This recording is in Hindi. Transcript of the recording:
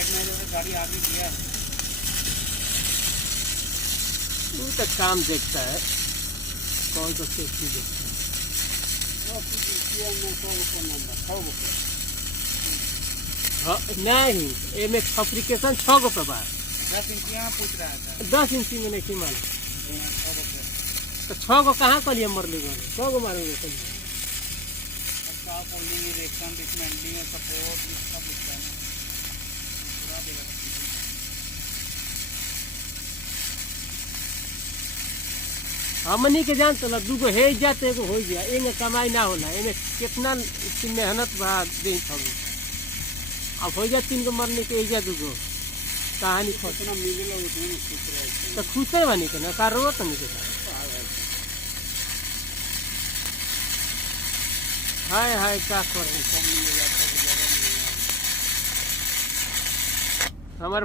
साइड में जो गाड़ी आगे किया वो तो काम देखता है, कौन सा सेफ्टी देखता है। हाँ नहीं, एमे फैब्रिकेशन 6 गो पे बार 10 इंच यहाँ पूछ रहा था। 10 इंची में नहीं माल तो 6 गो कहाँ कलिए मरले गए, 6 गो मारेंगे कलिए। अच्छा होल्डिंग इरेक्शन डिसमेंटलिंग और सपोर्ट सब पूछता है ना, पूरा देगा। हमनी के जान चल दूगो हे जाते एगो हो गया, एमे कमाई ना होला, एमे कितना मेहनत बा दे थगो। अब हो जा 3 गो मरने के एजा दूगो कहानी कितना मिलेला उसमें खुश रहे तो खुशे बनी के ना कारो तो नहीं के हाय हाय का कर कम मिलेगा तो हमारे